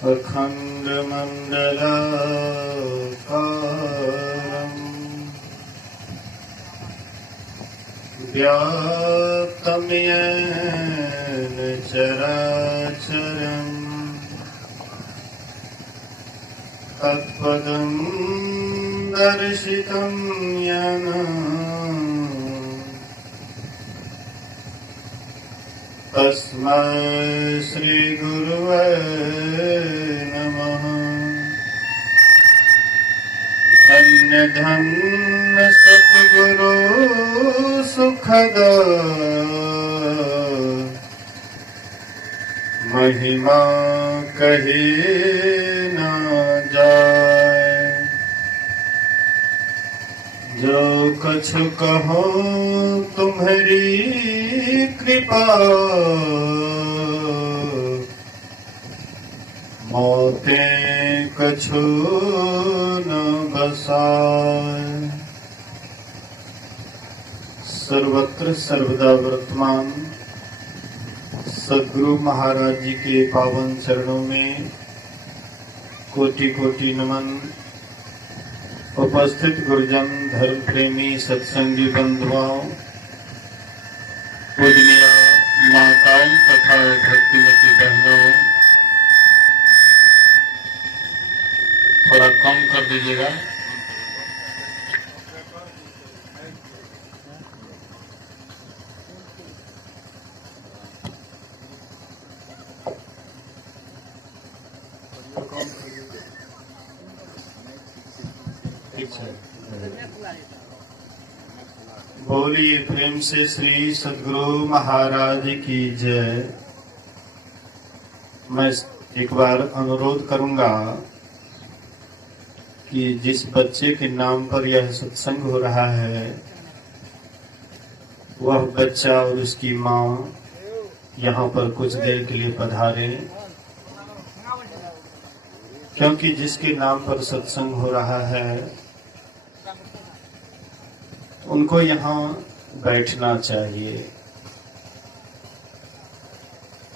अखण्डमण्डलाकारम् व्याप्तं येन चराचरम् तत्पदं दर्शितं येन तस्मै श्रीगुरुवे नमः। धन्य धन्य सद्गुरु सुखद महिमा कही न जाए। जो कछु कहो तुम्हारी कृपा मोते कछु न बसाए। सर्वत्र सर्वदा वर्तमान सद्गुरु महाराज जी के पावन चरणों में कोटि कोटि नमन। उपस्थित गुरुजन, धर्म प्रेमी, सत्संगी बंधुओं, पूजनीय माताओं तथा भक्तिमती बहनों, थोड़ा कम कर दीजिएगा। बोलिए प्रेम से श्री सद्गुरु महाराज की जय। मैं एक बार अनुरोध करूंगा कि जिस बच्चे के नाम पर यह सत्संग हो रहा है वह बच्चा और उसकी माँ यहाँ पर कुछ देर के लिए पधारें, क्योंकि जिसके नाम पर सत्संग हो रहा है उनको यहाँ बैठना चाहिए।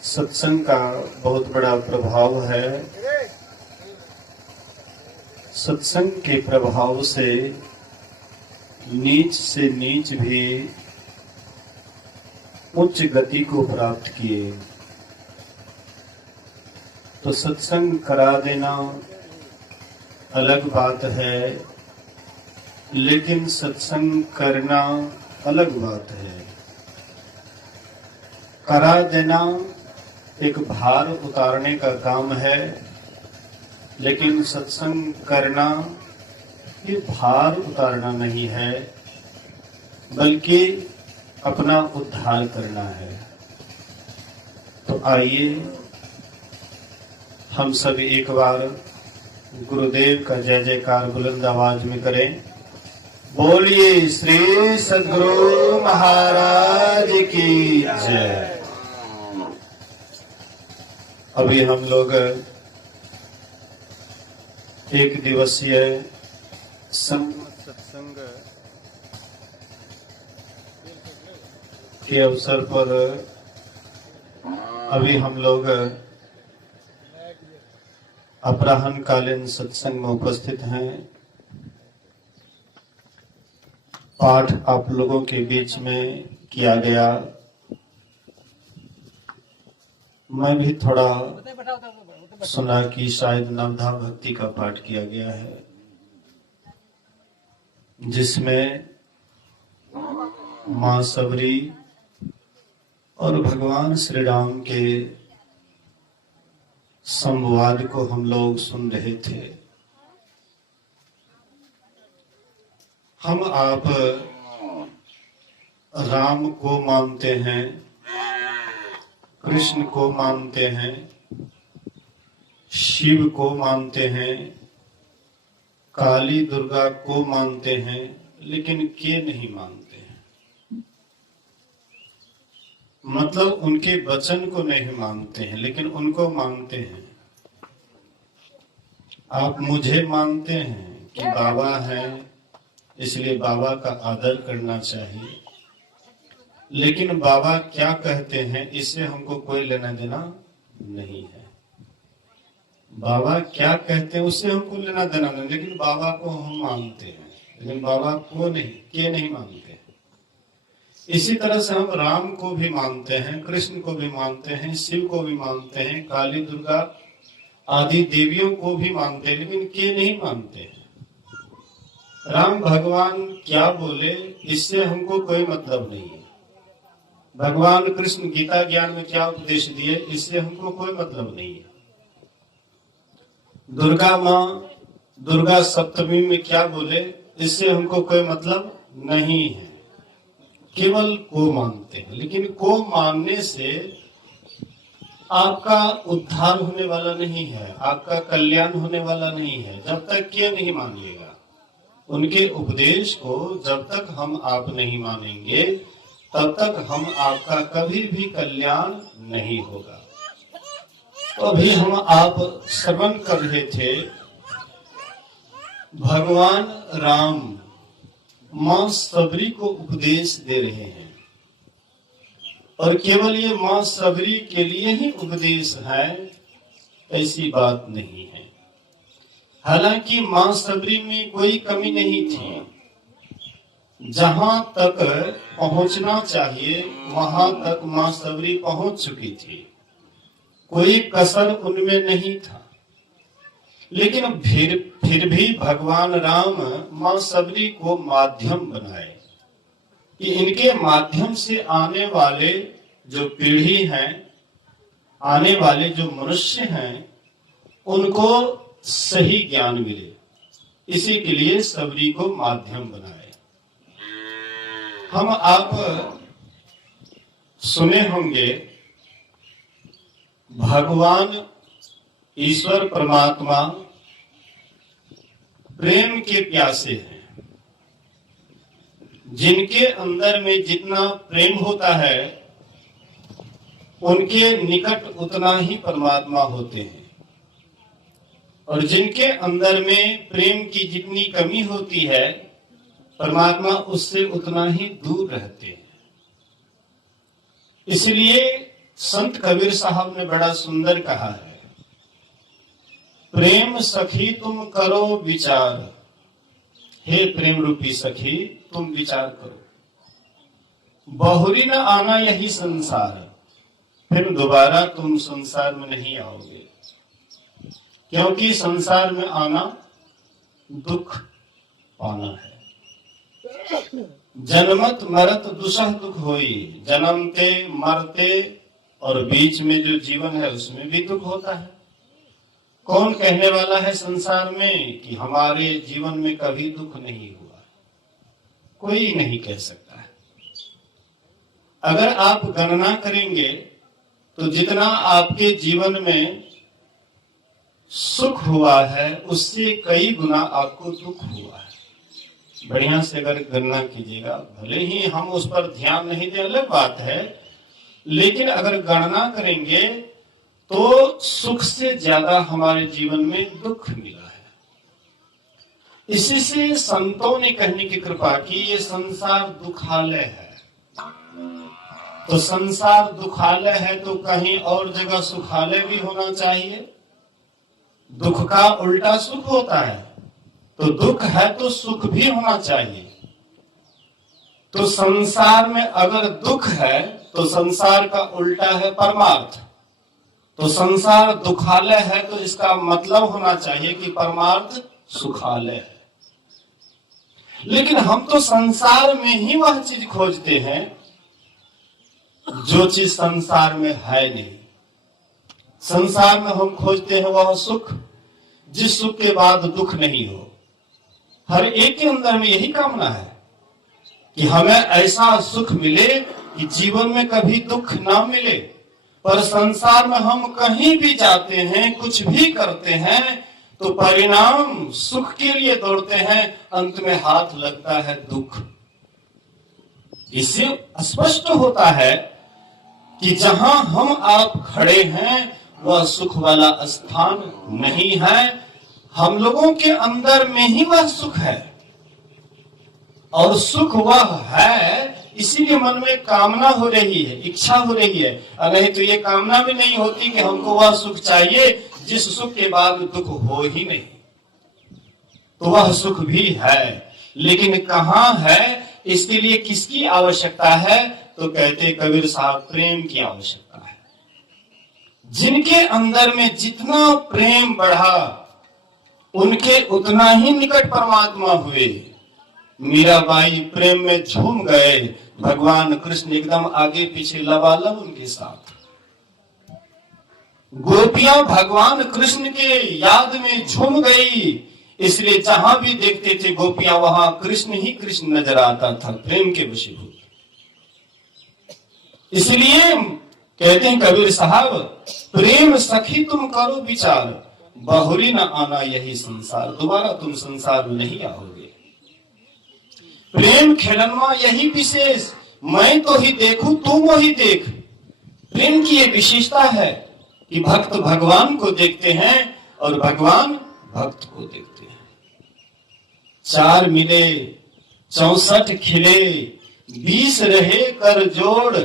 सत्संग का बहुत बड़ा प्रभाव है। सत्संग के प्रभाव से नीच भी उच्च गति को प्राप्त किए। तो सत्संग करा देना अलग बात है, लेकिन सत्संग करना अलग बात है। करा देना एक भार उतारने का काम है, लेकिन सत्संग करना ये भार उतारना नहीं है, बल्कि अपना उद्धार करना है। तो आइए हम सभी एक बार गुरुदेव का जय जयकार बुलंद आवाज में करें। बोलिए श्री सद्गुरु महाराज की जय। अभी हम लोग एक दिवसीय सत्संग के अवसर पर अभी हम लोग अपराह्न कालीन सत्संग में उपस्थित हैं। पाठ आप लोगों के बीच में किया गया। मैं भी थोड़ा सुना कि शायद नवधा भक्ति का पाठ किया गया है, जिसमें मां सबरी और भगवान श्री राम के संवाद को हम लोग सुन रहे थे। हम आप राम को मानते हैं, कृष्ण को मानते हैं, शिव को मानते हैं, काली दुर्गा को मानते हैं, लेकिन के नहीं मानते हैं। मतलब उनके वचन को नहीं मानते हैं, लेकिन उनको मानते हैं। आप मुझे मानते हैं कि बाबा है, इसलिए बाबा का आदर करना चाहिए, लेकिन बाबा क्या कहते हैं इससे हमको कोई लेना देना नहीं है। बाबा क्या कहते हैं उससे हमको लेना देना नहीं, लेकिन बाबा को हम मानते हैं, लेकिन बाबा को नहीं मानते। इसी तरह से हम राम को भी मानते हैं, कृष्ण को भी मानते हैं, शिव को भी मानते हैं, काली दुर्गा आदि देवियों को भी मानते हैं, लेकिन के नहीं मानते। राम भगवान क्या बोले इससे हमको कोई मतलब नहीं है। भगवान कृष्ण गीता ज्ञान में क्या उपदेश दिए इससे हमको कोई मतलब नहीं है। दुर्गा माँ दुर्गा सप्तमी में क्या बोले इससे हमको कोई मतलब नहीं है। केवल को मानते हैं, लेकिन को मानने से आपका उद्धार होने वाला नहीं है, आपका कल्याण होने वाला नहीं है जब तक के नहीं मान लेगा। उनके उपदेश को जब तक हम आप नहीं मानेंगे तब तक हम आपका कभी भी कल्याण नहीं होगा। तो अभी हम आप श्रवण कर रहे थे, भगवान राम मां सबरी को उपदेश दे रहे हैं, और केवल ये मां सबरी के लिए ही उपदेश है ऐसी बात नहीं है। हालांकि मां सबरी में कोई कमी नहीं थी, जहां तक पहुंचना चाहिए वहां तक मां सबरी पहुंच चुकी थी, कोई कसर उनमें नहीं था। लेकिन फिर भी भगवान राम मां सबरी को माध्यम बनाए कि इनके माध्यम से आने वाले जो पीढ़ी हैं, आने वाले जो मनुष्य हैं, उनको सही ज्ञान मिले। इसी के लिए सबरी को माध्यम बनाए। हम आप सुने होंगे भगवान ईश्वर परमात्मा प्रेम के प्यासे हैं। जिनके अंदर में जितना प्रेम होता है उनके निकट उतना ही परमात्मा होते हैं, और जिनके अंदर में प्रेम की जितनी कमी होती है परमात्मा उससे उतना ही दूर रहते हैं। इसलिए संत कबीर साहब ने बड़ा सुंदर कहा है, प्रेम सखी तुम करो विचार, हे प्रेम रूपी सखी तुम विचार करो, बहुरी न आना यही संसार, फिर दोबारा तुम संसार में नहीं आओगे। क्योंकि संसार में आना दुख पाना है। जन्मत मरत दुसह दुख होई, जन्मते मरते और बीच में जो जीवन है उसमें भी दुख होता है। कौन कहने वाला है संसार में कि हमारे जीवन में कभी दुख नहीं हुआ? कोई नहीं कह सकता है। अगर आप गणना करेंगे तो जितना आपके जीवन में सुख हुआ है उससे कई गुना आपको दुख हुआ है। बढ़िया से अगर गणना कीजिएगा, भले ही हम उस पर ध्यान नहीं दें अलग बात है, लेकिन अगर गणना करेंगे तो सुख से ज्यादा हमारे जीवन में दुख मिला है। इसी से संतों ने कहने की कृपा की ये संसार दुखालय है। तो संसार दुखालय है तो कहीं और जगह सुखालय भी होना चाहिए। दुख का उल्टा सुख होता है, तो दुख है तो सुख भी होना चाहिए। तो संसार में अगर दुख है तो संसार का उल्टा है परमार्थ। तो संसार दुखालय है तो इसका मतलब होना चाहिए कि परमार्थ सुखालय है। लेकिन हम तो संसार में ही वह चीज खोजते हैं जो चीज संसार में है नहीं। संसार में हम खोजते हैं वह सुख जिस सुख के बाद दुख नहीं हो। हर एक के अंदर में यही कामना है कि हमें ऐसा सुख मिले कि जीवन में कभी दुख ना मिले। पर संसार में हम कहीं भी जाते हैं, कुछ भी करते हैं तो परिणाम सुख के लिए दौड़ते हैं, अंत में हाथ लगता है दुख। इससे स्पष्ट होता है कि जहां हम आप खड़े हैं वह सुख वाला स्थान नहीं है। हम लोगों के अंदर में ही वह सुख है, और सुख वह है इसीलिए मन में कामना हो रही है, इच्छा हो रही है। और नहीं तो ये कामना भी नहीं होती कि हमको वह सुख चाहिए जिस सुख के बाद दुख हो ही नहीं, तो वह सुख भी है, लेकिन कहाँ है, इसके लिए किसकी आवश्यकता है? तो कहते कबीर साहब, प्रेम की आवश्यकता है। जिनके अंदर में जितना प्रेम बढ़ा, उनके उतना ही निकट परमात्मा हुए। मीराबाई प्रेम में झूम गए, भगवान कृष्ण एकदम आगे पीछे लबालब उनके साथ। गोपियां भगवान कृष्ण के याद में झूम गई, इसलिए जहां भी देखते थे गोपियां, वहां कृष्ण ही कृष्ण नजर आता था, प्रेम के वशीभूत। इसलिए कहते हैं कबीर साहब, प्रेम सखी तुम करो विचार, बहुरी न आना यही संसार, दोबारा तुम संसार में नहीं आओगे। प्रेम खेलनवा यही विशेष, मैं तो ही देखूं तुम वही देख। प्रेम की ये विशेषता है कि भक्त भगवान को देखते हैं और भगवान भक्त को देखते हैं। 4 मिले 64 खिले, 20 रहे कर जोड़,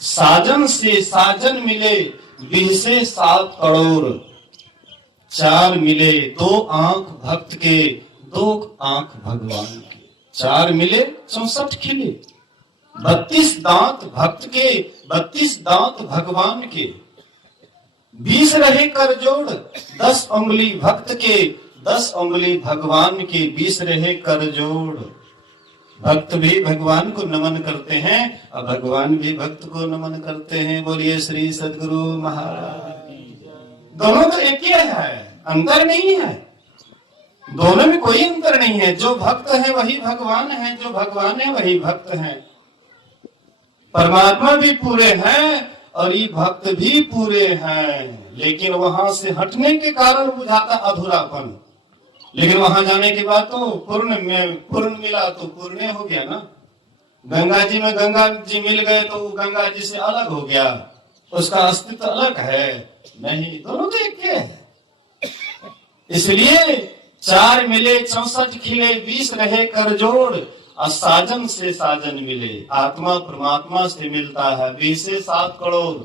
साजन से साजन मिले, 20 से 7 करोड़। 4 मिले 2 आंख भक्त के, 2 आंख भगवान के। 4 मिले 64 खिले, 32 दांत भक्त के, 32 दांत भगवान के। 20 रहे कर जोड़, 10 उंगली भक्त के, 10 उंगली भगवान के, 20 रहे कर जोड़। भक्त भी भगवान को नमन करते हैं और भगवान भी भक्त को नमन करते हैं। बोलिए श्री सद्गुरु महाराज। दोनों तो एक ही है, अंतर नहीं है, दोनों में कोई अंतर नहीं है। जो भक्त है वही भगवान है, जो भगवान है वही भक्त है। परमात्मा भी पूरे हैं और ये भक्त भी पूरे हैं, लेकिन वहां से हटने के कारण बुझाता अधूरापन, लेकिन वहां जाने के बाद तो पूर्ण मिला तो पूर्ण हो गया ना। गंगा जी में गंगा जी मिल गए तो गंगा जी से अलग हो गया, उसका अस्तित्व अलग है नहीं, दोनों तो एक है। इसलिए 4 मिले 64 खिले, 20 रहे कर जोड़, और साजन से साजन मिले। आत्मा परमात्मा से मिलता है, 20 से 7 करोड़,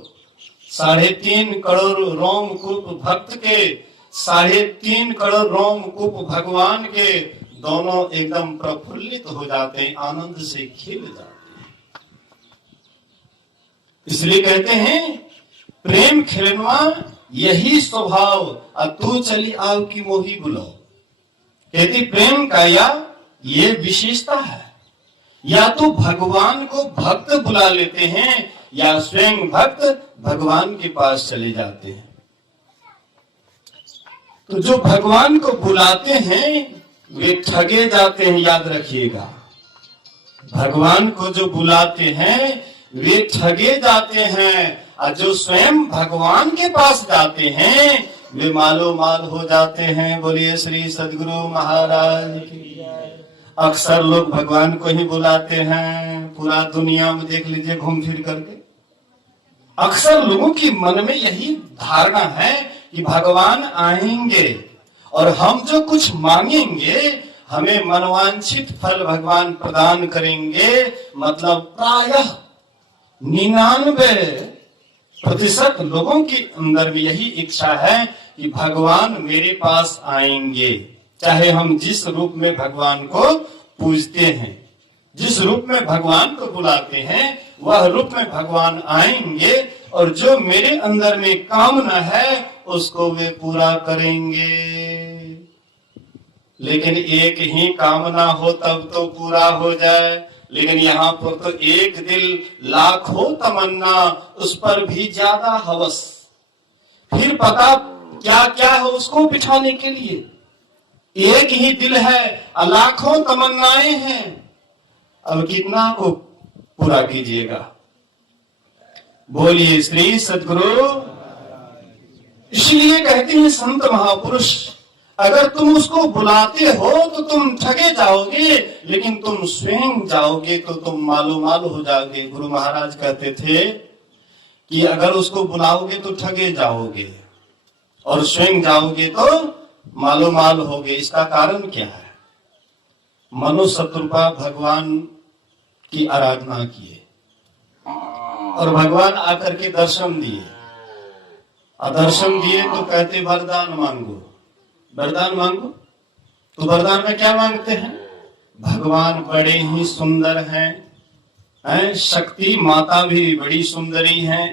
3.5 करोड़ रोमकूप भक्त के, 3.5 करोड़ रोमकूप भगवान के, दोनों एकदम प्रफुल्लित हो जाते हैं, आनंद से खिल जाते हैं। इसलिए कहते हैं प्रेम खिलनवा यही स्वभाव, तू चली आओ की मोही बुलाओ। कहती प्रेम का या ये विशेषता है, या तो भगवान को भक्त बुला लेते हैं या स्वयं भक्त भगवान के पास चले जाते हैं। तो जो भगवान को बुलाते हैं वे ठगे जाते हैं, याद रखिएगा। भगवान को जो बुलाते हैं वे ठगे जाते हैं, और जो स्वयं भगवान के पास जाते हैं वे मालो माल हो जाते हैं। बोलिए श्री सद्गुरु महाराज की। अक्सर लोग भगवान को ही बुलाते हैं, पूरा दुनिया में देख लीजिए घूम फिर करके। अक्सर लोगों की मन में यही धारणा है कि भगवान आएंगे और हम जो कुछ मांगेंगे हमें मनवांछित फल भगवान प्रदान करेंगे। मतलब प्रायः 99% लोगों के अंदर भी यही इच्छा है कि भगवान मेरे पास आएंगे, चाहे हम जिस रूप में भगवान को पूजते हैं, जिस रूप में भगवान को बुलाते हैं वह रूप में भगवान आएंगे और जो मेरे अंदर में कामना है उसको वे पूरा करेंगे। लेकिन एक ही कामना हो तब तो पूरा हो जाए, लेकिन यहाँ पर तो एक दिल लाखों तमन्ना, उस पर भी ज्यादा हवस, फिर पता क्या क्या है उसको बिठाने के लिए। एक ही दिल है, लाखों तमन्नाएं हैं, अब कितना को पूरा कीजिएगा। बोलिए श्री सद्गुरु। इसलिए कहते हैं संत महापुरुष, अगर तुम उसको बुलाते हो तो तुम ठगे जाओगे, लेकिन तुम स्वयं जाओगे तो तुम मालो माल हो जाओगे। गुरु महाराज कहते थे कि अगर उसको बुलाओगे तो ठगे जाओगे और स्वयं जाओगे तो मालो माल होगे। इसका कारण क्या है? मनु शत्रुपा भगवान की आराधना किए और भगवान आकर के दर्शन दिए और दर्शन दिए तो कहते वरदान मांगो, वरदान मांगो। तो वरदान में क्या मांगते हैं? भगवान बड़े ही सुंदर हैं, शक्ति माता भी बड़ी सुंदरी हैं,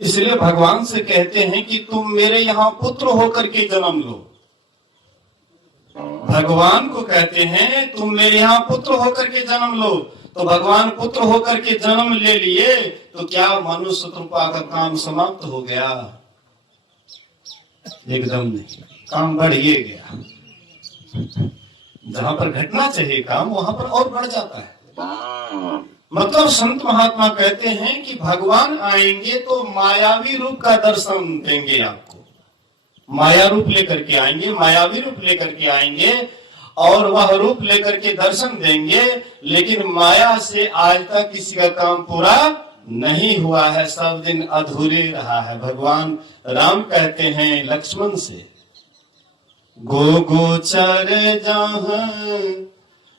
इसलिए भगवान से कहते हैं कि तुम मेरे यहाँ पुत्र होकर के जन्म लो। भगवान को कहते हैं तुम मेरे यहाँ पुत्र होकर के जन्म लो। तो भगवान पुत्र होकर के जन्म ले लिए, तो क्या मनुष्य कृपा का काम समाप्त हो गया? एकदम नहीं, काम बढ़ ही गया। जहां पर घटना चाहिए काम, वहां पर और बढ़ जाता है। मतलब संत महात्मा कहते हैं कि भगवान आएंगे तो मायावी रूप का दर्शन देंगे आपको, माया रूप लेकर के आएंगे, मायावी रूप लेकर के आएंगे और वह रूप लेकर के दर्शन देंगे। लेकिन माया से आज तक किसी का काम पूरा नहीं हुआ है, सब दिन अधूरे रहा है। भगवान राम कहते हैं लक्ष्मण से, गो गोचर जहाँ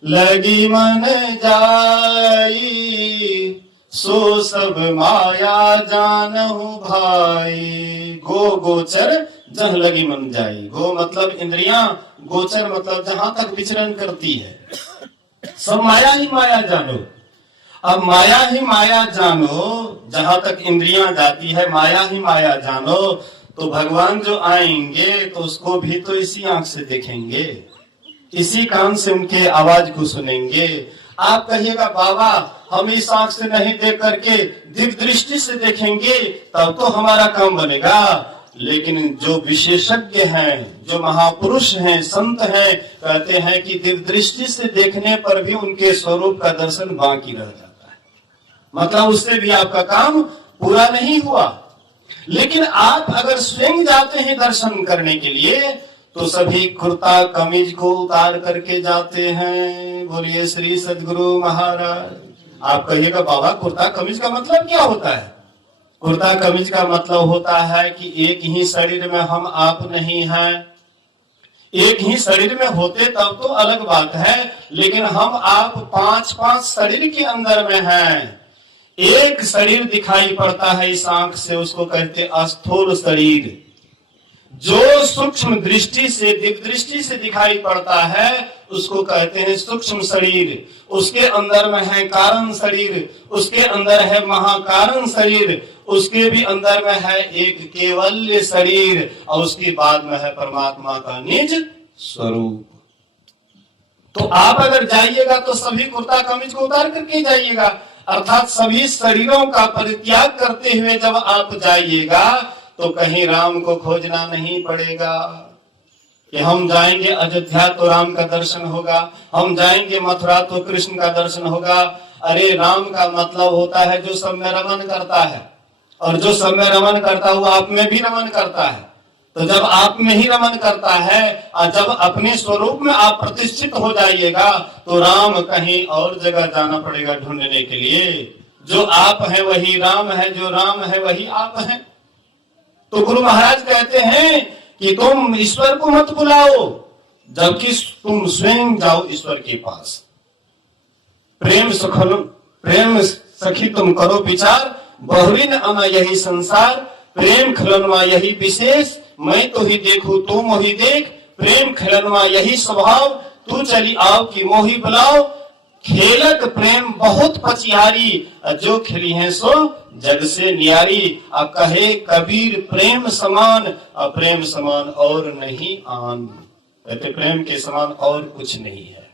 लगी मन जाई, सो सब माया जानहु भाई। गो गोचर जहाँ लगी मन जाई, गो मतलब इंद्रियां, गोचर मतलब जहां तक विचरण करती है, सब माया ही माया जानो। अब माया ही माया जानो, जहां तक इंद्रियां जाती है माया ही माया जानो। तो भगवान जो आएंगे तो उसको भी तो इसी आंख से देखेंगे, इसी कान से उनके आवाज को सुनेंगे। आप कहिएगा बाबा हम इस आंख से नहीं देख करके दिव्य दृष्टि से देखेंगे, तब तो हमारा काम बनेगा। लेकिन जो विशेषज्ञ हैं, जो महापुरुष हैं, संत हैं, कहते हैं कि दिव्य दृष्टि से देखने पर भी उनके स्वरूप का दर्शन बाकी रह जाता है, मतलब उससे भी आपका काम पूरा नहीं हुआ। लेकिन आप अगर स्वयं जाते हैं दर्शन करने के लिए, तो सभी कुर्ता कमीज को उतार करके जाते हैं। बोलिए श्री सद्गुरु महाराज। आप कहिएगा बाबा कुर्ता कमीज का मतलब क्या होता है? कुर्ता कमीज का मतलब होता है कि एक ही शरीर में हम आप नहीं हैं। एक ही शरीर में होते तब तो अलग बात है, लेकिन हम आप पांच पांच शरीर के अंदर में हैं। एक शरीर दिखाई पड़ता है इस आंख से, उसको कहते स्थूल शरीर। जो सूक्ष्म दृष्टि से, दिव्य दृष्टि से दिखाई पड़ता है, उसको कहते हैं सूक्ष्म शरीर। उसके अंदर में है कारण शरीर, उसके अंदर है महाकारण शरीर, उसके भी अंदर में है एक केवल्य शरीर, और उसके बाद में है परमात्मा का निज स्वरूप। तो आप अगर जाइएगा तो सभी कुर्ता कमीज को उतार करके जाइएगा, अर्थात सभी शरीरों का परित्याग करते हुए जब आप जाइएगा तो कहीं राम को खोजना नहीं पड़ेगा कि हम जाएंगे अयोध्या तो राम का दर्शन होगा, हम जाएंगे मथुरा तो कृष्ण का दर्शन होगा। अरे राम का मतलब होता है जो सब में रमन करता है, और जो सब में रमन करता है वो आप में भी रमन करता है। तो जब आप में ही रमन करता है और जब अपने स्वरूप में आप प्रतिष्ठित हो जाइएगा, तो राम कहीं और जगह जाना पड़ेगा ढूंढने के लिए। जो आप हैं वही राम है, जो राम है वही आप हैं। तो गुरु महाराज कहते हैं कि तुम ईश्वर को मत बुलाओ, जबकि तुम स्वयं जाओ ईश्वर के पास। प्रेम सखी तुम करो विचार, बहुरी न आना यही संसार। प्रेम खिलनवा यही विशेष, मैं तो ही देखूं तू मोही देख। प्रेम खिलनवा यही स्वभाव, तू चली आओ कि मोही बुलाओ। खेलक प्रेम बहुत पचियारी, जो खिली है सो जग से न्यारी। अब कहे कबीर प्रेम समान, प्रेम समान और नहीं आन। कहते प्रेम के समान और कुछ नहीं है।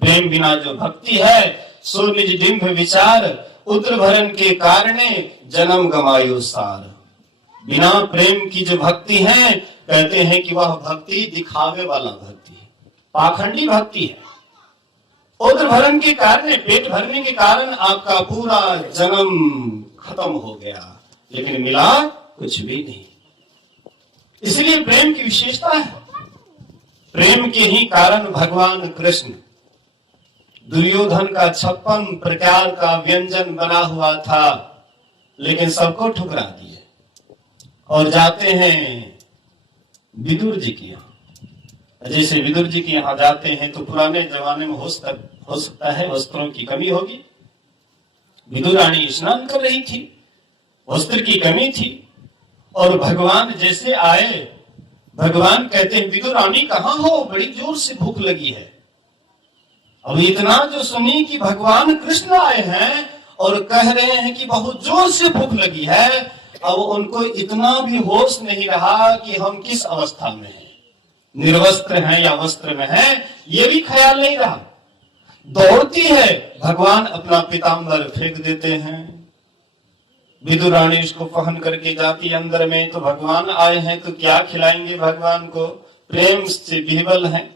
प्रेम बिना जो भक्ति है सो निज डिंभ विचार। उद्र भरन के कारणे जन्म गमायो सार। बिना प्रेम की जो भक्ति है, कहते हैं कि वह भक्ति दिखावे वाला भक्ति है, पाखंडी भक्ति है। उद्र भरण के कारण, पेट भरने के कारण आपका पूरा जन्म खत्म हो गया, लेकिन मिला कुछ भी नहीं। इसलिए प्रेम की विशेषता है। प्रेम के ही कारण भगवान कृष्ण दुर्योधन का 56 प्रकार का व्यंजन बना हुआ था, लेकिन सबको ठुकरा दिए और जाते हैं विदुर जी की यहाँ। जैसे विदुर जी के यहाँ जाते हैं तो पुराने जमाने में हो सकता है वस्त्रों की कमी होगी। विदुर रानी स्नान कर रही थी, वस्त्र की कमी थी, और भगवान जैसे आए, भगवान कहते हैं विदुर रानी कहाँ हो, बड़ी जोर से भूख लगी है। अब इतना जो सुनी कि भगवान कृष्ण आए हैं और कह रहे हैं कि बहुत जोर से भूख लगी है, अब उनको इतना भी होश नहीं रहा कि हम किस अवस्था में हैं, निर्वस्त्र हैं या वस्त्र में हैं, ये भी ख्याल नहीं रहा। दौड़ती है, भगवान अपना पीताम्बर फेंक देते हैं। विदुर रानी इसको पहन करके जाती है अंदर में, तो भगवान आए हैं तो क्या खिलाएंगे भगवान को, प्रेम से विह्वल हैं।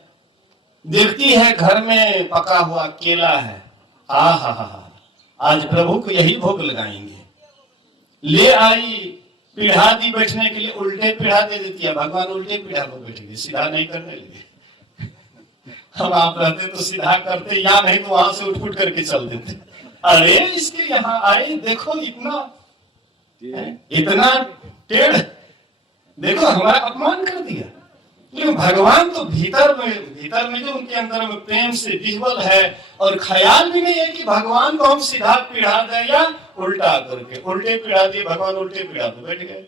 देखती है घर में पका हुआ केला है, हा आज प्रभु को यही भोग लगाएंगे। ले आई, पीढ़ा दी बैठने के लिए, उल्टे पीढ़ा दे देती है। भगवान उल्टे पीढ़ा पर बैठ गए, सीधा नहीं करने लगे। हम आप रहते तो सीधा करते, या नहीं तो वहां से उठ करके चल देते। अरे इसके यहाँ आए, देखो इतना टेढ़, देखो हमारा अपमान कर दिया। लेकिन भगवान तो भीतर में जो उनके अंदर में प्रेम से विह्वल है, और ख्याल भी नहीं है कि भगवान को हम सीधा पीढ़ा दें या उल्टा करके। उल्टे पीढ़ा दिए, भगवान उल्टे पीढ़ा पे बैठ गए।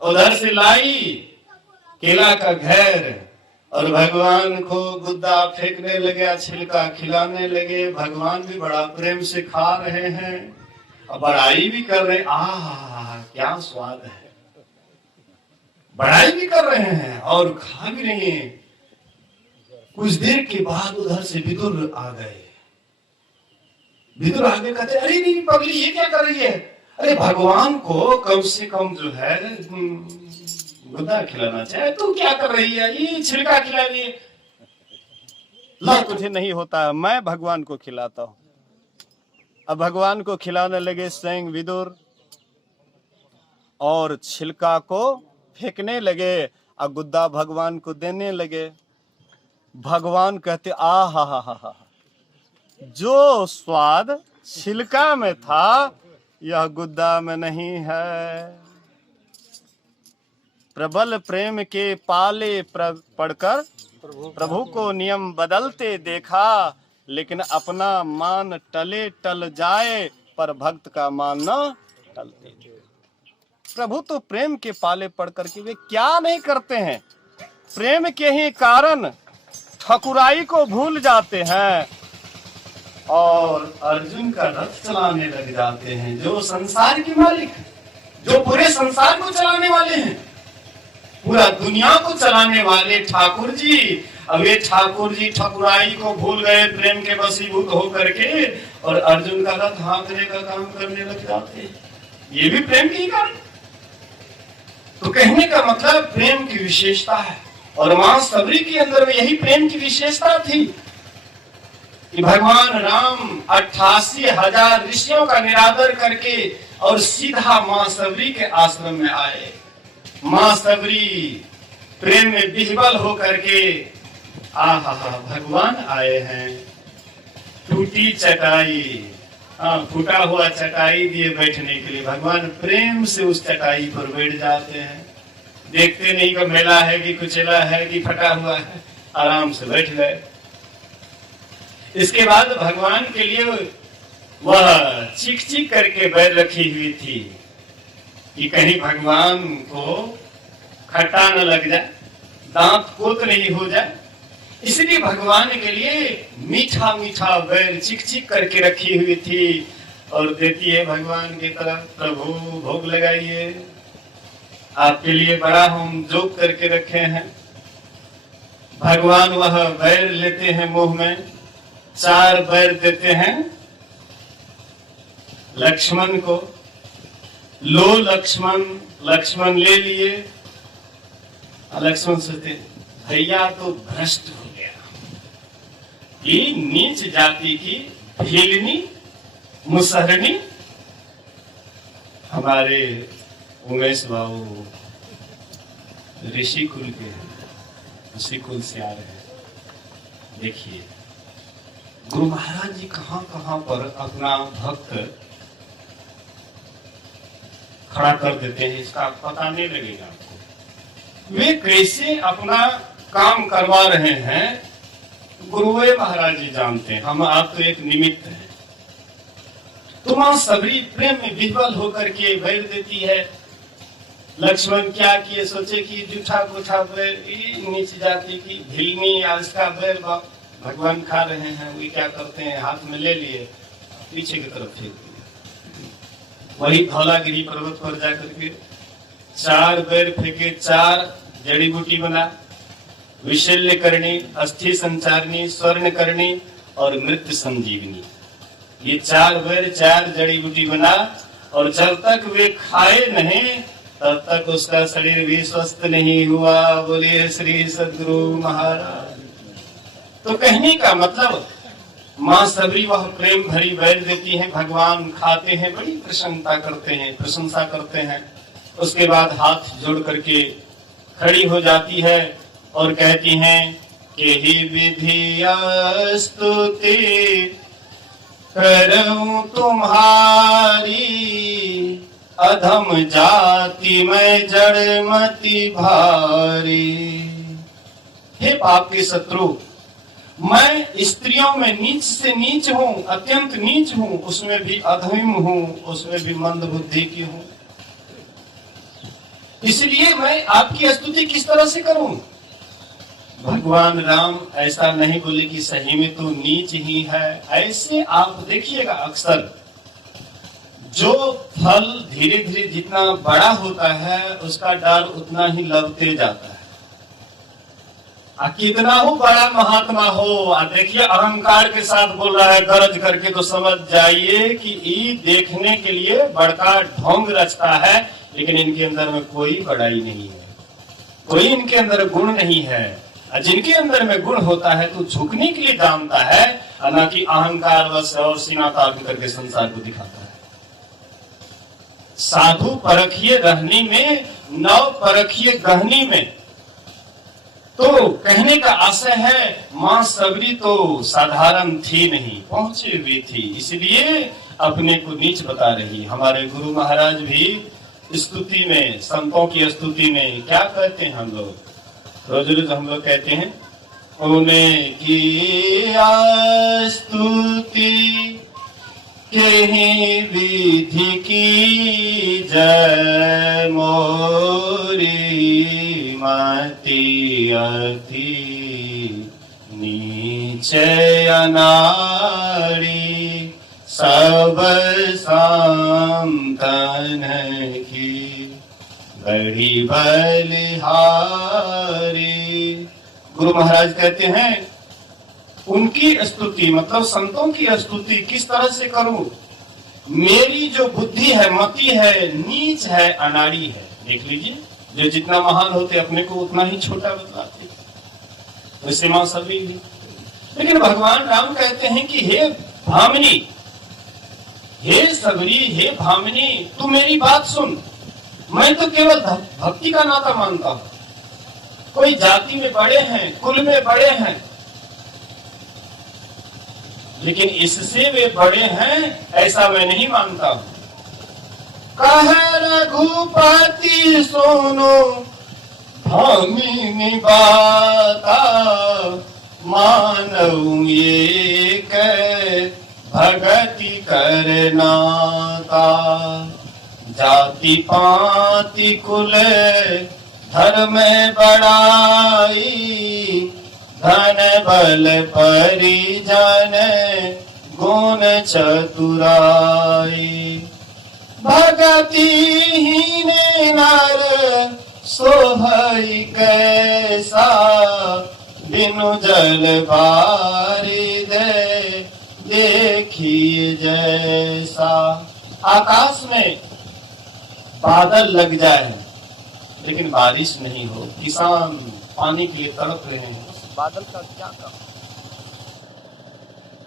उधर से लाई केला का घेर, और भगवान को गुद्दा फेंकने लगे, छिलका खिलाने लगे। भगवान भी बड़ा प्रेम से खा रहे हैं और बड़ाई भी कर रहे हैं, क्या स्वाद है, बड़ाई भी कर रहे हैं और खा भी रहे हैं। कुछ देर के बाद उधर से विदुर आ गए। विदुर आगे कहते, अरे नहीं पगली, ये क्या कर रही है? अरे भगवान को कम से कम जो है गुद्दा खिलाना चाहिए, तू क्या कर रही है, ये छिलका खिला रही है। ला, तुझे नहीं होता, मैं भगवान को खिलाता हूं। अब भगवान को खिलाने लगे स्वयं विदुर, और छिलका को फेंकने लगे और गुद्दा भगवान को देने लगे। भगवान कहते, हा, जो स्वाद छिलका में था यह गुद्दा में नहीं है। प्रबल प्रेम के पाले पढ़कर प्रभु को नियम बदलते देखा, लेकिन अपना मान टले टल जाए, पर भक्त का मान न टलते। प्रभु तो प्रेम के पाले पढ़ करके वे क्या नहीं करते हैं, प्रेम के ही कारण ठकुराई को भूल जाते हैं और अर्जुन का रथ चलाने लग जाते हैं। जो संसार के मालिक, जो पूरे संसार को चलाने वाले हैं, पूरा दुनिया को चलाने वाले ठाकुर जी, अब ये ठाकुर जी ठकुराई को भूल गए, प्रेम के वशीभूत होकर के, और अर्जुन का रथ हाँकने का काम करने लग जाते हैं। ये भी प्रेम के ही कारण। तो कहने का मतलब प्रेम की विशेषता है, और मां सबरी के अंदर में यही प्रेम की विशेषता थी कि भगवान राम 88,000 ऋषियों का निरादर करके और सीधा मां सबरी के आश्रम में आए। मां सबरी प्रेम में विह्वल होकर के, भगवान आए हैं। टूटी चटाई, फूटा हुआ चटाई दिए बैठने के लिए, भगवान प्रेम से उस चटाई पर बैठ जाते हैं। देखते नहीं कि मेला है कि कुचेला है कि फटा हुआ है, आराम से बैठ गए। इसके बाद भगवान के लिए वह चीख चीख करके बैठ रखी हुई थी कि कहीं भगवान को खट्टा न लग जाए, दांत कोत नहीं हो जाए, इसलिए भगवान के लिए मीठा मीठा बैल चिक चिक करके रखी हुई थी, और देती है भगवान की तरफ, प्रभु भोग लगाइए, आपके लिए बड़ा हम जोक करके रखे हैं। भगवान वह बैल लेते हैं मुंह में, 4 बैल देते हैं लक्ष्मण को। लो लक्ष्मण, लक्ष्मण ले लिए। लक्ष्मण सोचते, भैया तो भ्रष्ट हो गया, ये नीच जाति की भीलनी मुसहरनी। हमारे उमेश बाबू ऋषि कुल के हैं, ऋषि कुल से आ रहे हैं। देखिए गुरु महाराज जी कहां कहां पर अपना भक्त खड़ा कर देते हैं, इसका पता नहीं लगेगा आपको। वे कैसे अपना काम करवा रहे हैं, गुरुवे महाराज जी जानते हैं, हम आप तो एक निमित्त हैं। तो मां सबरी प्रेम में विह्वल होकर के बैठ देती है। लक्ष्मण क्या किए, सोचे कि जूठा गुठा बैर, नीच जाति की भिलनी या इसका बैर भगवान खा रहे हैं, वे क्या करते हैं, हाथ में ले लिए पीछे की तरफ फेंक दिए। वही धौलागिरी पर्वत पर जाकर के 4 बैर फेंके, 4 जड़ी बूटी बना, विशल्य करनी, अस्थि संचारनी, स्वर्ण करनी और मृत्यु संजीवनी। ये 4 बैर 4 जड़ी बूटी बना, और जब तक वे खाए नहीं तब तक उसका शरीर भी स्वस्थ नहीं हुआ। बोलिए श्री सद्गुरु महाराज। तो कहने का मतलब माँ सबरी वह प्रेम भरी बैर देती हैं, भगवान खाते हैं, बड़ी प्रशंसा करते हैं, प्रशंसा करते हैं। उसके बाद हाथ जोड़ करके खड़ी हो जाती है और कहती हैं कि ही विधिया स्तुति करूं तुम्हारी, अधम जाति में जड़मति भारी। हे पाप के शत्रु, मैं स्त्रियों में नीच से नीच हूँ, अत्यंत नीच हूँ, उसमें भी अधम हूँ, उसमें भी मंद बुद्धि की हूँ। इसलिए मैं आपकी स्तुति किस तरह से करूं? भगवान राम ऐसा नहीं बोले कि सही में तो नीच ही है। ऐसे आप देखिएगा अक्सर जो फल धीरे धीरे जितना बड़ा होता है उसका डाल उतना ही लवते जाता है। कितना हो बड़ा महात्मा हो, देखिए अहंकार के साथ बोल रहा है गरज करके, तो समझ जाइए कि ये देखने के लिए बड़का ढोंग रचता है, लेकिन इनके अंदर में कोई बड़ाई नहीं है, कोई इनके अंदर गुण नहीं है। जिनके अंदर में गुण होता है तो झुकने के लिए जानता है, न कि अहंकार वश और सीना तान करके संसार को दिखाता है। साधु परखिए रहनी में, नव परखिए गहनी में। तो कहने का आशय है माँ सबरी तो साधारण थी नहीं, पहुंचे हुई थी, इसलिए अपने को नीच बता रही। हमारे गुरु महाराज भी स्तुति में, संतों की स्तुति में क्या कहते हैं हम लोग, रोज रोज हम लोग कहते हैं उन्हें की स्तुति के विधि की जय, मोरी मति अति नीचे अनाड़ी, सब संतन की बड़ी बलिहारी। गुरु महाराज कहते हैं उनकी स्तुति मतलब संतों की स्तुति किस तरह से करूं? मेरी जो बुद्धि है, मति है, नीच है, अनाड़ी है। देख लीजिए, जो जितना महान होते अपने को उतना ही छोटा बतलाते, वैसे मां सभी भी। लेकिन भगवान राम कहते हैं कि हे भामिनी, हे सबरी, हे भामिनी, तू मेरी बात सुन। मैं तो केवल भक्ति का नाता मानता हूं। कोई जाति में बड़े हैं, कुल में बड़े हैं, लेकिन इससे वे बड़े हैं ऐसा मैं नहीं मानता हूं। कहे रघुपति सुनो भामिनी बाता, मानऊ ये कह भगति करनाता। जाति पाति कुल धर्म बड़ाई, धन बल परिजन गुण चतुराई। भगतिहीन नर सोहई कैसा, बिनु जल बारी दे देखिए जैसा। आकाश में बादल लग जाए लेकिन बारिश नहीं हो, किसान पानी के लिए तड़प रहे हैं, बादल का क्या काम?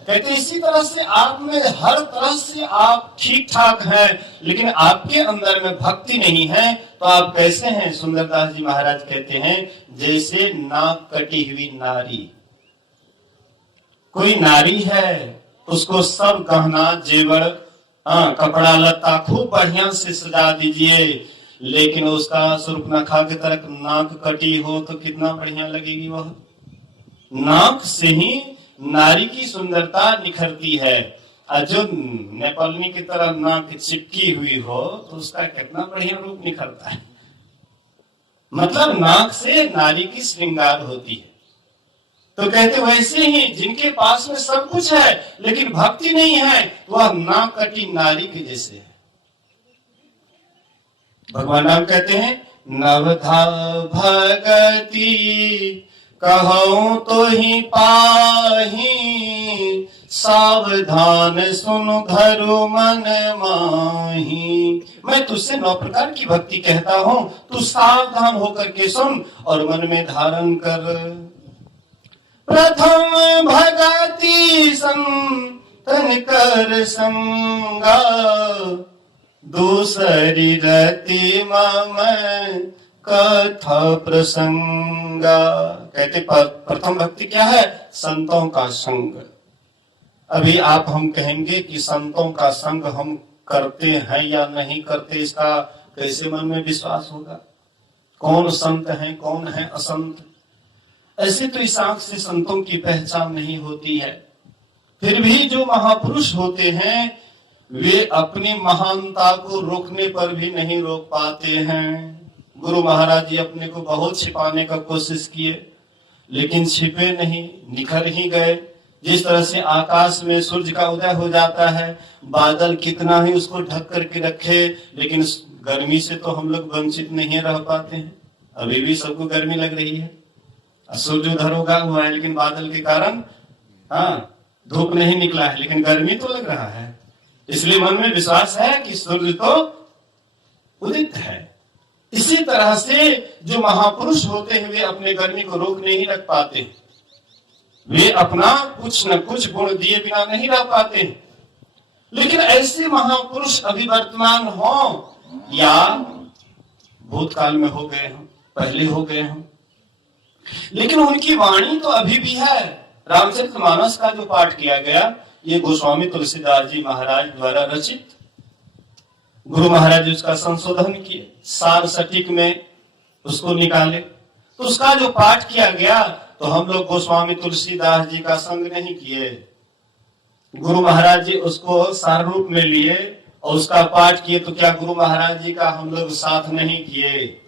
कहते इसी तरह से आप में हर तरह से आप ठीक ठाक हैं, लेकिन आपके अंदर में भक्ति नहीं है, तो आप कैसे हैं? सुंदरदास जी महाराज कहते हैं जैसे नाक कटी हुई नारी। कोई नारी है, उसको सब गहना जेवर कपड़ा लत्ता खूब बढ़िया से सजा दीजिए, लेकिन उसका सूर्पनखा की तरह नाक कटी हो तो कितना बढ़िया लगेगी वह। नाक से ही नारी की सुंदरता निखरती है, और जो नेपालनी की तरह नाक चिपकी हुई हो तो उसका कितना बढ़िया रूप निखरता है। मतलब नाक से नारी की श्रृंगार होती है। तो कहते वैसे ही जिनके पास में सब कुछ है लेकिन भक्ति नहीं है, वह नाक कटी नारी के जैसे है। भगवान राम कहते हैं नवधा भगति कहूं तो ही पाही, सावधान सुन धरु मन माही। मैं तुझसे 9 प्रकार की भक्ति कहता हूं, तू सावधान होकर के सुन और मन में धारण कर। प्रथम भगति संतन कर संगा, दूसरी रति मम कथा प्रसंगा। कहते प्रथम भक्ति क्या है? संतों का संग। अभी आप हम कहेंगे कि संतों का संग हम करते हैं या नहीं करते, इसका कैसे मन में विश्वास होगा? कौन संत है कौन है असंत? ऐसे तो इस आंख से संतों की पहचान नहीं होती है। फिर भी जो महापुरुष होते हैं वे अपनी महानता को रोकने पर भी नहीं रोक पाते हैं। गुरु महाराज जी अपने को बहुत छिपाने का कोशिश किए लेकिन छिपे नहीं, निखर ही गए। जिस तरह से आकाश में सूर्य का उदय हो जाता है, बादल कितना ही उसको ढक करके रखे लेकिन गर्मी से तो हम लोग वंचित नहीं रह पाते हैं। अभी भी सबको गर्मी लग रही है। सूर्य उधर उगा हुआ है लेकिन बादल के कारण धूप नहीं निकला है लेकिन गर्मी तो लग रहा है। इसलिए मन में विश्वास है कि सूर्य तो उदित है। इसी तरह से जो महापुरुष होते हैं वे अपने गर्मी को रोक नहीं रख पाते, वे अपना कुछ न कुछ गुण दिए बिना नहीं रह पाते। लेकिन ऐसे महापुरुष अभी वर्तमान हो या भूतकाल में हो गए हों, पहले हो गए हों, लेकिन उनकी वाणी तो अभी भी है। रामचरितमानस का जो पाठ किया गया ये गोस्वामी तुलसीदास जी महाराज द्वारा रचित, गुरु महाराज उसका संशोधन किए, सार सटीक में उसको निकाले। तो उसका जो पाठ किया गया तो हम लोग गोस्वामी तुलसीदास जी का संग नहीं किए, गुरु महाराज जी उसको सार रूप में लिए और उसका पाठ किए। तो क्या गुरु महाराज जी का हम लोग साथ नहीं किए?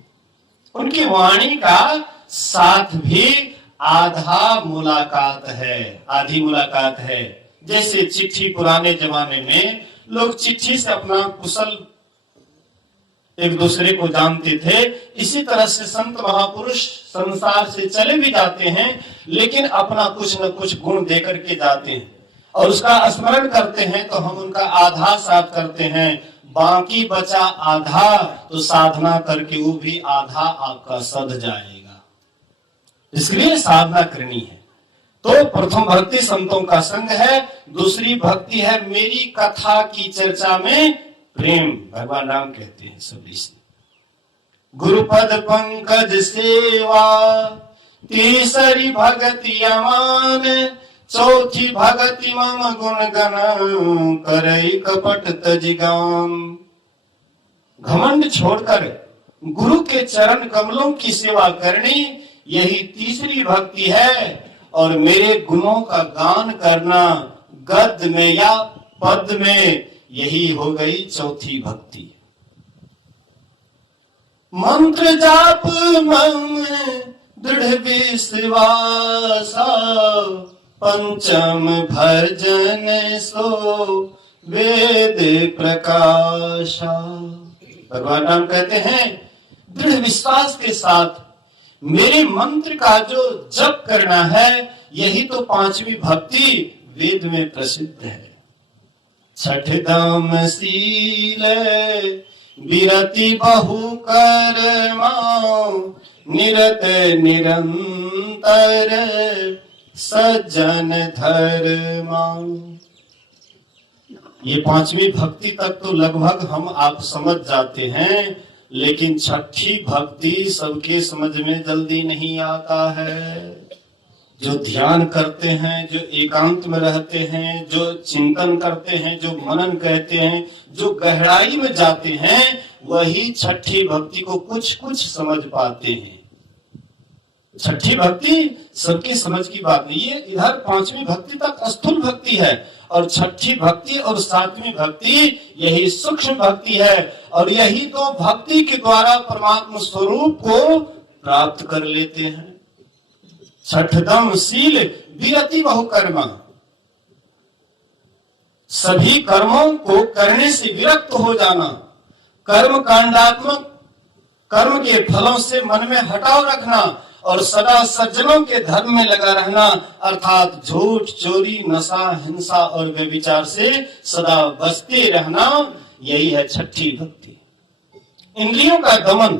उनकी वाणी का साथ भी आधा मुलाकात है, आधी मुलाकात है। जैसे चिट्ठी पुराने जमाने में लोग चिट्ठी से अपना कुशल एक दूसरे को जानते थे, इसी तरह से संत महापुरुष संसार से चले भी जाते हैं लेकिन अपना कुछ न कुछ गुण देकर के जाते हैं और उसका स्मरण करते हैं। तो हम उनका आधा साथ करते हैं, बाकी बचा आधा तो साधना करके वो भी आधा आपका सध जाएगा। इसलिए साधना करनी है। तो प्रथम भक्ति संतों का संग है, दूसरी भक्ति है मेरी कथा की चर्चा में प्रेम। भगवान राम कहते हैं सभी से गुरुपद पंकज सेवा, तीसरी भक्ति अमान, चौथी भक्ति मम गुण गण, करई कपट तजिगाम। घमंड छोड़कर गुरु के चरण कमलों की सेवा करनी यही तीसरी भक्ति है, और मेरे गुणों का गान करना गद्य में या पद में यही हो गई चौथी भक्ति। मंत्र जाप मन दृढ़ विश्वासा, पंचम भजन सो वेद प्रकाशा। भगवान राम कहते हैं दृढ़ विश्वास के साथ मेरे मंत्र का जो जप करना है यही तो पांचवी भक्ति वेद में प्रसिद्ध है। छठ दाम शील विरति बहु कर्मा, निरत निरंतर सज्जन धर्मा। ये पांचवी भक्ति तक तो लगभग हम आप समझ जाते हैं, लेकिन छठी भक्ति सबके समझ में जल्दी नहीं आता है। जो ध्यान करते हैं, जो एकांत में रहते हैं, जो चिंतन करते हैं, जो मनन कहते हैं, जो गहराई में जाते हैं, वही छठी भक्ति को कुछ कुछ समझ पाते हैं। छठी भक्ति सबकी समझ की बात नहीं है। इधर पांचवी भक्ति तक स्थूल भक्ति है और छठी भक्ति और सातवीं भक्ति यही सूक्ष्म भक्ति है। और यही तो भक्ति के द्वारा परमात्मा स्वरूप को प्राप्त कर लेते हैं। छठदम शील विरति बहुकर्मा, सभी कर्मों को करने से विरक्त हो जाना, कर्म कांडात्मक कर्म के फलों से मन में हटाव रखना और सदा सज्जनों के धर्म में लगा रहना, अर्थात झूठ, चोरी, नशा, हिंसा और व्यभिचार से सदा बचते रहना, यही है छठी भक्ति। इंद्रियों का दमन।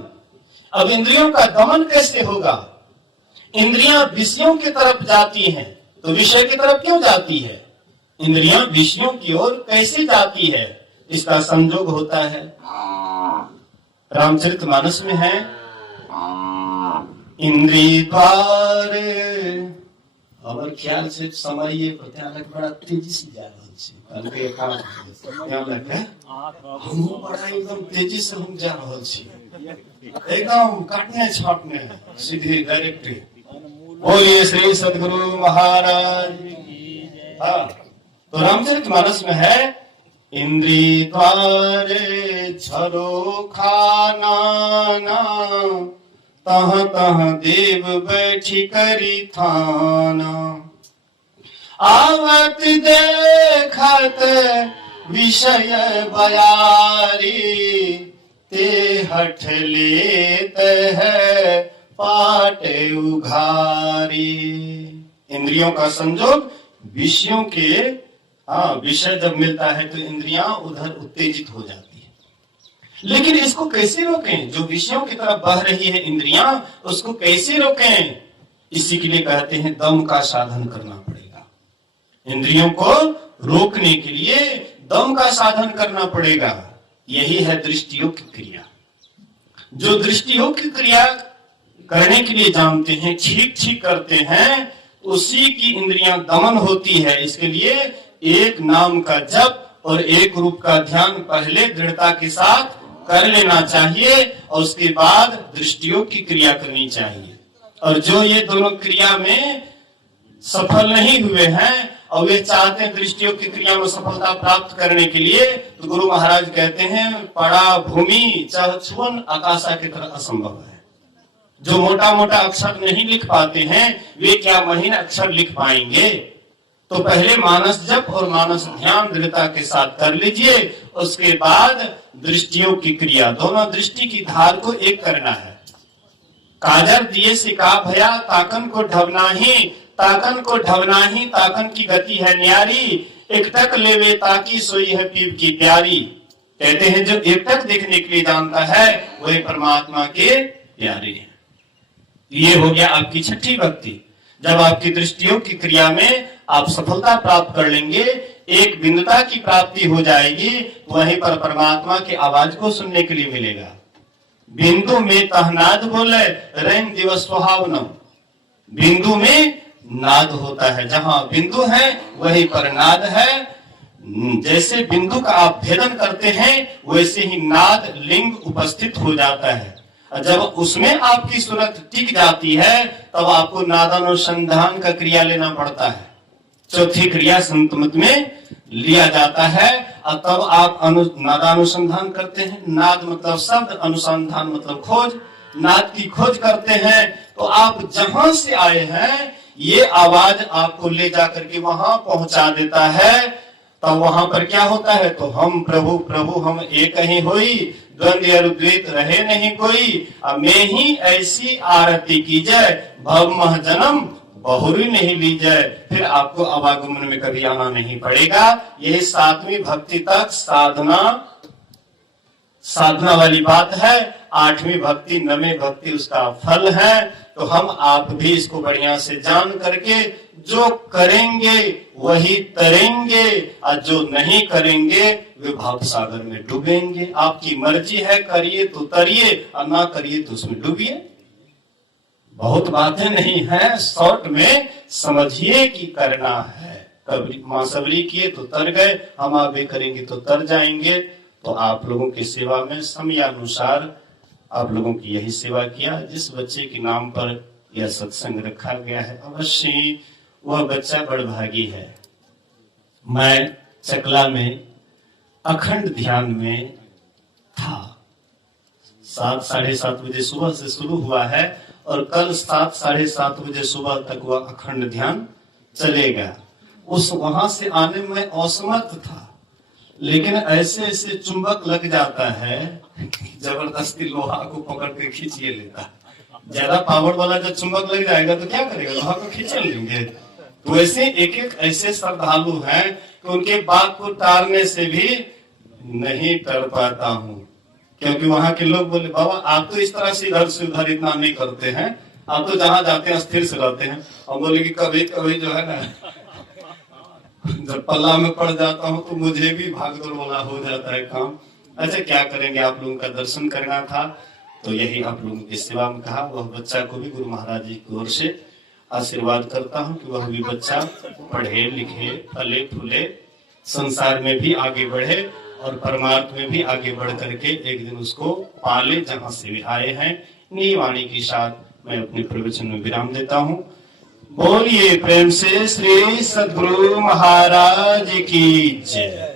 अब इंद्रियों का दमन कैसे होगा? इंद्रियां विषयों की तरफ जाती हैं, तो विषय की तरफ क्यों जाती है? इंद्रियां विषयों की ओर कैसे जाती है? इसका संयोग होता है। रामचरितमानस में है, इंद्रिय द्वारे हमर ख्याल से समय ये प्रत्यालक बड़ा तेजी से जा रहा है। हम बड़ा एकदम तेजी से हम जा रहा है, एकदम काटने छाटने सीधे डायरेक्टली। बोलिए श्री सदगुरु महाराज। हाँ, तो रामचरितमानस में है, इंद्रिय द्वारे झरो खाना ना, तह तह देव बैठी करी थाना, आवत देखत विषय बयारी, ते हठ लेत है पाटे उघारी। इंद्रियों का संयोग विषयों के, विषय जब मिलता है तो इंद्रियां उधर उत्तेजित हो जाती है। लेकिन इसको कैसे रोकें? जो विषयों की तरफ बह रही है इंद्रियां, उसको कैसे रोकें? इसी के लिए कहते हैं दम का साधन करना पड़ेगा। इंद्रियों को रोकने के लिए दम का साधन करना पड़ेगा। यही है दृष्टियोग की क्रिया। जो दृष्टियोग की क्रिया करने के लिए जानते हैं, ठीक ठीक करते हैं, उसी की इंद्रियां दमन होती है। इसके लिए एक नाम का जप और एक रूप का ध्यान पहले दृढ़ता के साथ कर लेना चाहिए और उसके बाद दृष्टियोग की क्रिया करनी चाहिए। और जो ये दोनों क्रिया में सफल नहीं हुए हैं और वे चाहते हैं दृष्टियोग की क्रिया में सफलता प्राप्त करने के लिए, तो गुरु महाराज कहते हैं, पड़ा भूमि चाहे छुअन आकाशा की तरह असंभव है। जो मोटा मोटा अक्षर नहीं लिख पाते हैं, वे क्या महीन अक्षर लिख पाएंगे? तो पहले मानस जप और मानस ध्यान दृढ़ता के साथ कर लीजिए, उसके बाद दृष्टियों की क्रिया, दोनों दृष्टि की धार को एक करना है। काजर दिए से का भया, ताकन को ढवना ही, ताकन को ढवना ही, ताकन की गति है न्यारी, एकटक लेवे ताकि सोई है पीप की प्यारी। कहते हैं जो एकटक देखने के लिए जानता है वही परमात्मा के प्यारे हैं। ये हो गया आपकी छठी भक्ति। जब आपकी दृष्टियों की क्रिया में आप सफलता प्राप्त कर लेंगे, एक बिंदुता की प्राप्ति हो जाएगी, वहीं पर परमात्मा की आवाज को सुनने के लिए मिलेगा। बिंदु में तहनाद बोले रैन दिवस सुहावनम। बिंदु में नाद होता है, जहां बिंदु है वहीं पर नाद है। जैसे बिंदु का आप भेदन करते हैं वैसे ही नाद लिंग उपस्थित हो जाता है। जब उसमें आपकी सूरत टिक जाती है तब आपको नादानुसंधान का क्रिया लेना पड़ता है। चौथी क्रिया संत मत में लिया जाता है और तब आप नादानुसंधान करते हैं। नाद मतलब शब्द, अनुसंधान मतलब खोज। नाद की खोज करते हैं तो आप जहां से आए हैं ये आवाज आपको ले जाकर के वहां पहुंचा देता है। तो वहां पर क्या होता है? तो हम प्रभु प्रभु हम एक ही होई, द्वंद्व अद्वैत रहे नहीं कोई, मैं ही ऐसी आरती की जाए, भव मह जन्म बहुरी नहीं ली जाए। फिर आपको आवागमन में कभी आना नहीं पड़ेगा। यही सातवीं भक्ति तक साधना वाली बात है। आठवीं भक्ति, नवीं भक्ति उसका फल है। तो हम आप भी इसको बढ़िया से जान करके जो करेंगे वही तरेंगे और जो नहीं करेंगे वे भाव सागर में डूबेंगे। आपकी मर्जी है, करिए तो तरिए और ना करिए तो उसमें डूबिए। बहुत बातें नहीं है, शॉर्ट में समझिए कि करना है। कभी मां सबरी किए तो तर गए, हम आप भी करेंगे तो तर जाएंगे। तो आप लोगों की सेवा में समयानुसार आप लोगों की यही सेवा किया। जिस बच्चे के नाम पर यह सत्संग रखा गया है। अवश्य ही वह बच्चा बड़भागी है। मैं चकला में अखंड ध्यान में था। 7 साढ़े 7 बजे सुबह से शुरू हुआ है और कल 7 साढ़े 7 बजे सुबह तक वह अखंड ध्यान चलेगा। उस वहां से आने में असमर्थ था, लेकिन ऐसे ऐसे चुंबक लग जाता है, जबरदस्ती लोहा को पकड़ के खींच ये लेता। ज्यादा पावर वाला जब चुंबक लग जाएगा तो क्या करेगा, लोहा को खींच लेंगे। तो ऐसे एक एक ऐसे श्रद्धालु हैं कि उनके बात को टारने से भी नहीं कर पाता हूँ, क्योंकि वहां के लोग बोले बाबा आप तो इस तरह से इधर से उधर इतना नहीं करते हैं, आप तो जहां जाते हैं स्थिर से रहते हैं। और बोले कि कभी कभी जो है ना जब पल्ला में पड़ जाता हूँ तो मुझे भी भागदौड़ वाला हो जाता है काम। अच्छा क्या करेंगे, आप लोगों का दर्शन करना था तो यही आप लोगों की सेवा में कहा। वह बच्चा को भी गुरु महाराज जी की ओर से आशीर्वाद करता हूँ कि वह भी बच्चा पढ़े लिखे फले फूले, संसार में भी आगे बढ़े और परमार्थ में भी आगे बढ़ करके एक दिन उसको पाले जहां से भी आए हैं। नी वाणी के साथ मैं अपने प्रवचन में विराम देता हूँ। बोलिए प्रेम से श्री सद्गुरु महाराज की जय।